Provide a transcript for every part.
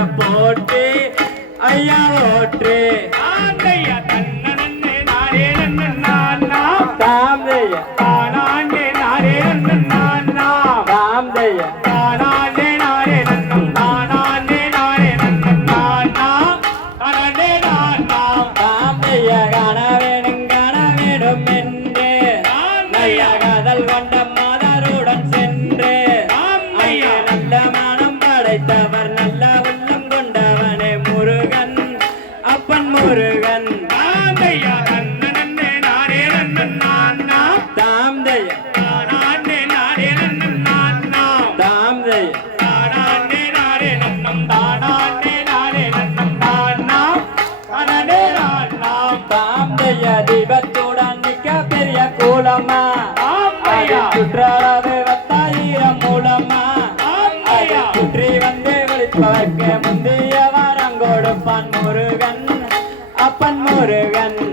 முழங்க போட்டு ஐயா ஓட்டு ஆந்தையா தன்னனன்னே நாரே நன்னன் நான்னா. தாந்தைய தானாண்டே நாரே நன்னன் நான்னா. தாந்தைய தானாண்டே நாரே நன்னம் தானாண்டே நாரே நன்னன் நான்னா. தானாண்டே நான்னா. தாந்தைய காண வேணும் காண வேணும் என்று காதல் கொண்ட சுற்றளவு பத்தாயிரம் மூலமா. சுற்றி வந்து விழிப்பவர்க்கு முந்தைய வாரம் கொடுப்பான் முருகன். அப்பன் முருகன்.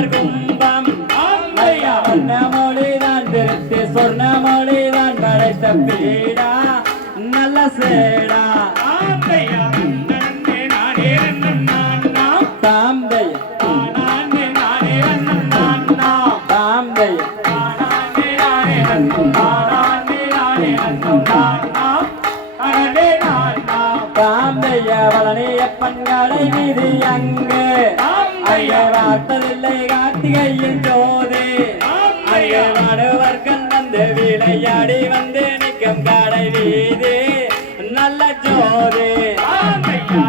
வைத்திருப்பார் கும்பம் ஆந்தையா. வண்ண மொழிதான் திருத்தி சொர்ண படைத்த பீடா நல்ல சேடா தாந்தைய ஐயா வார்த்ததில்லை கார்த்திகையின் ஜோதி ஐயா நடுவர்கள் வந்து விளையாடி வந்து நிற்கும் கடை வீதி நல்ல ஜோதி ஆந்தையா.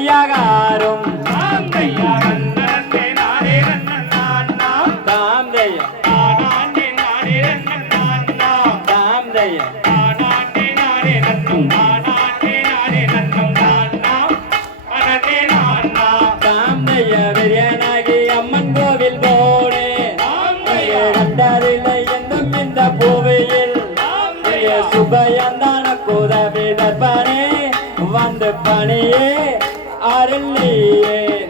ஐயாகாரும் ஆந்தையா. நன்னனன்னே நாரே நன்னன் நான்னா. தாந்தைய தானாண்டே நாரே நன்னன் நான்னா. தாந்தைய தானாண்டே நாரே நன்னம் தானாண்டே நாரே நன்னம் நான்னா. தானாண்டே நான்னா. தாந்தைய விரியனாகி அம்மன் கோவில் இந்த பூவையில் சுபயந்தான குதவி வந்து பணியே அருள்